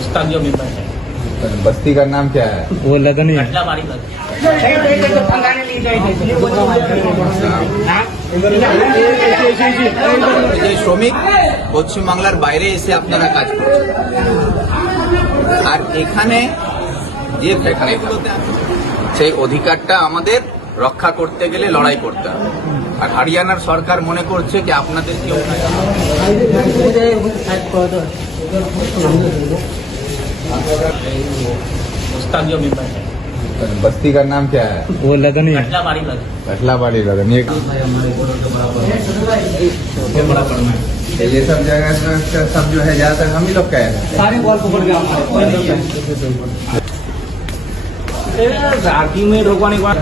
उसका जो मेंबर है बस्ती का नाम क्या है? वो लगन ही है। যে শ্রমিক পশ্চিমবাংলার বাইরে এসে আপনারা কাজ করছেন, আর এখানে যে ফ্যাক্টরিগুলোতে সেই অধিকারটা আমাদের রক্ষা করতে গেলে লড়াই করতে হবে। আর হরিয়ানার সরকার মনে করছে কি আপনাদের কেউ उसका जो मेंबर है बस्ती का नाम क्या है? वो लगन ही है। कटलाबाड़ी लगन। ये बड़ा पड़ना है ये सब जगह सब जो है ज्यादातर हम ही लोग का है। सारे बॉल पकड़ के राखी में रोकने के बाद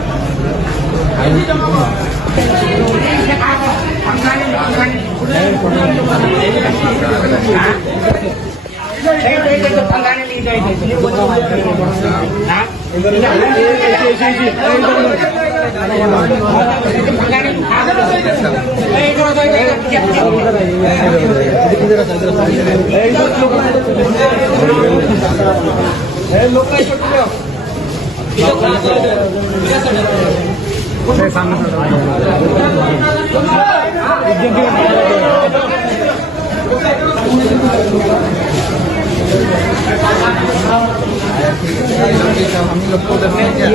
हम ही लोग को उधर से क्या?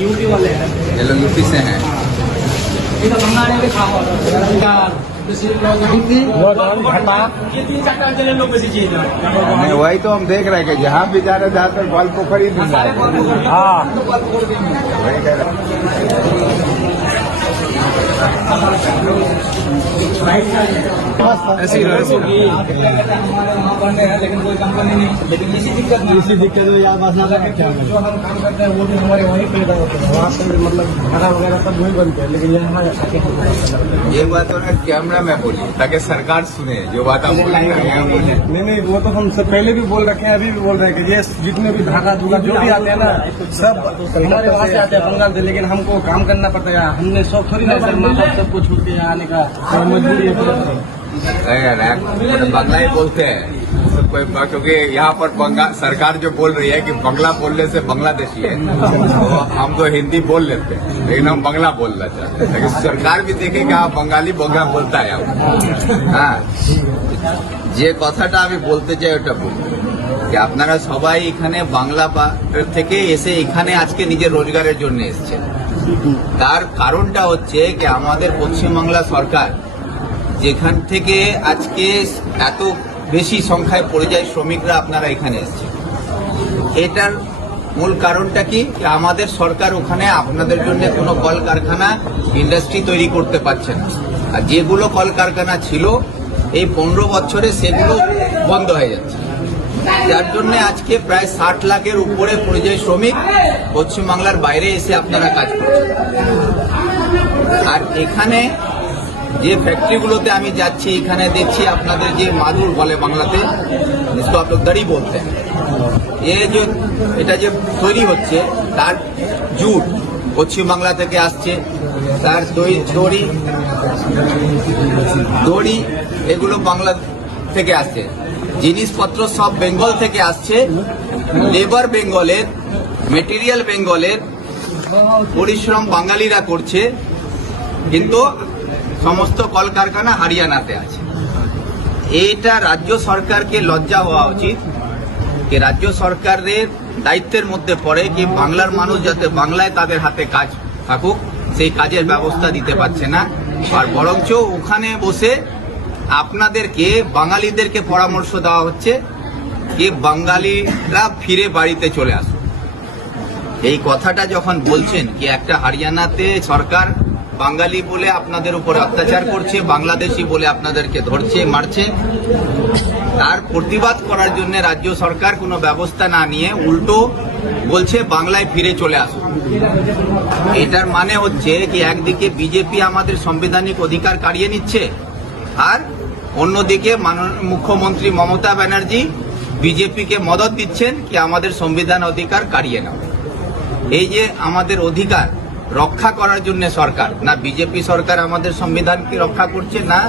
यूपी वाले हैं ये लोग यूपी से हैं। नहीं, वही तो हम देख रहे हैं कि जहाँ भी जा रहे ज्यादातर बाल पोखरी मिल रहा है। हाँ वही कह रहे हैं। ऐसी लेकिन कोई कंपनी नहीं, लेकिन इसी दिक्कत है यार। बसना का क्या जो हम काम करते हैं वो भी हमारे वहीं पैदा होते हैं, वहाँ पे मतलब खाना वगैरह सब वही बनते हैं, लेकिन यहाँ ये बात तो ना कैमरा में बोली ताकि सरकार सुने जो बात आप बोलेंगे। नहीं वो तो हम सब पहले भी बोल रखे हैं, अभी भी बोल रहे हैं कि ये जितने भी धागा धुगा जो भी आते हैं ना सब हमारे वहाँ से आते हैं, बंगाल से, लेकिन हमको काम करना पड़ता है। हमने शौक थोड़ी ना सर माँ बाप सबको छोड़ के यहाँ आने का मजबूरी है। बांग्ला ही बोलते हैं सब कोई, क्योंकि यहाँ पर सरकार जो बोल रही है कि बांग्ला बोलने से बांग्लादेशी है, तो हम तो हिंदी बोल लेते हैं लेकिन हम बांग्ला बोलना चाहते हैं, लेकिन सरकार भी देखेगा बंगाली बांग्ला बोलता है। हाँ, যে কথাটা আমি বলতে চাই ওটা বলি যে আপনারা সবাই এখানে বাংলা থেকে এসে এখানে আজকে নিজের রোজগারের জন্য এসেছেন। তার কারণটা হচ্ছে কি আমাদের পশ্চিমবাংলা সরকার যেখান থেকে আজকে এত বেশি সংখ্যায় পরিযায়ী শ্রমিকরা আপনারা এখানে এসেছেন, এটার মূল কারণটা কি আমাদের সরকার ওখানে আপনাদের জন্য কোনো কলকারখানা ইন্ডাস্ট্রি তৈরি করতে পারছে না। আর যেগুলো কলকারখানা ছিল এই 15 বছরে সেগুলো বন্ধ হয়ে যাচ্ছে, যার জন্য আজকে প্রায় 60 লাখের উপরে পরিযায়ী শ্রমিক পশ্চিমবাংলার বাইরে এসে আপনারা কাজ করছেন। আর এখানে যে ফ্যাক্টরিগুলোতে আমি যাচ্ছি এখানে দেখছি আপনাদের যে মাদুর বলে বাংলাতে, जिसको आप लोग दड़ी बोलते हैं, এটা যে তৈরি হচ্ছে তার জুট পশ্চিমবাংলা থেকে আসছে, তার দড়ি এগুলো বাংলা থেকে আসছে, জিনিসপত্র সব বেঙ্গল থেকে আসছে, লেবার বেঙ্গলের, মেটেরিয়াল বেঙ্গলের, পরিশ্রম বাঙালিরা করছে, কিন্তু সমস্ত কলকারখানা হরিয়ানাতে আছে। এটা রাজ্য সরকারকে লজ্জা হওয়া উচিত যে রাজ্য সরকারের দায়িত্বের মধ্যে পড়ে কি বাংলার মানুষ যাতে বাংলায় তাদের হাতে কাজ থাকুক সেই কাজের ব্যবস্থা দিতে পারছে না, আর বরঞ্চ ওখানে বসে আপনাদেরকে বাঙালিদেরকে পরামর্শ দেওয়া হচ্ছে যে বাঙালিরা ফিরে বাড়িতে চলে আসুন। এই কথাটা যখন বলছেন কি একটা হরিয়ানাতে সরকার বাঙালি বলে আপনাদের উপর অত্যাচার করছে, বাংলাদেশি বলে আপনাদেরকে ধরছে মারছে, তার প্রতিবাদ করার জন্য রাজ্য সরকার কোনো ব্যবস্থা না নিয়ে উল্টো বলছে বাংলায় ফিরে চলে আসুন। এটার মানে হচ্ছে কি একদিকে বিজেপি আমাদের সাংবিধানিক অধিকার কাড়িয়ে নিচ্ছে, আর অন্যদিকে মুখ্যমন্ত্রী মমতা ব্যানার্জি বিজেপিকে মদত দিচ্ছেন কি আমাদের সংবিধান অধিকার কাড়িয়ে নাও। এই যে আমাদের অধিকার রক্ষা করার জন্য সরকার, না বিজেপি সরকার আমাদের সংবিধানকে রক্ষা করছে, না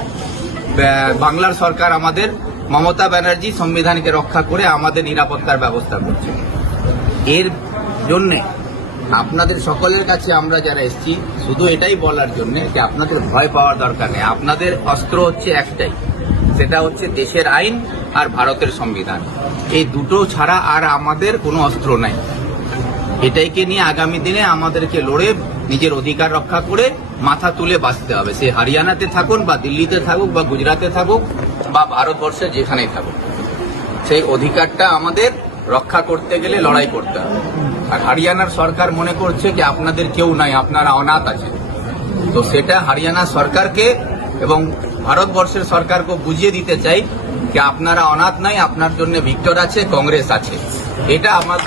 বাংলার সরকার আমাদের মমতা ব্যানার্জি সংবিধানকে রক্ষা করে আমাদের নিরাপত্তার ব্যবস্থা করছে। এর জন্যে আপনাদের সকলের কাছে আমরা যারা এসেছি শুধু এটাই বলার জন্য যে আপনাদের ভয় পাওয়ার দরকার নেই। আপনাদের অস্ত্র হচ্ছে একটাই, সেটা হচ্ছে দেশের আইন আর ভারতের সংবিধান। এই দুটো ছাড়া আর আমাদের কোনো অস্ত্র নাই। এটাইকে নিয়ে আগামী দিনে আমাদেরকে লড়ে নিজের অধিকার রক্ষা করে মাথা তুলে বাঁচতে হবে। সে হরিয়ানাতে থাকুন বা দিল্লিতে থাকুক বা গুজরাটে থাকুক বা ভারতবর্ষের যেখানেই থাকুক, সেই অধিকারটা আমাদের রক্ষা করতে গেলে লড়াই করতে হবে। আর হরিয়ানার সরকার মনে করছে যে আপনাদের কেউ নাই, আপনারা অনাথ আছেন। তো সেটা হরিয়ানা সরকারকে এবং ভারতবর্ষের সরকারকে বুঝিয়ে দিতে চাই যে আপনারা অনাথ নাই, আপনার জন্য ভিক্টর আছে, কংগ্রেস আছে। এটা আমার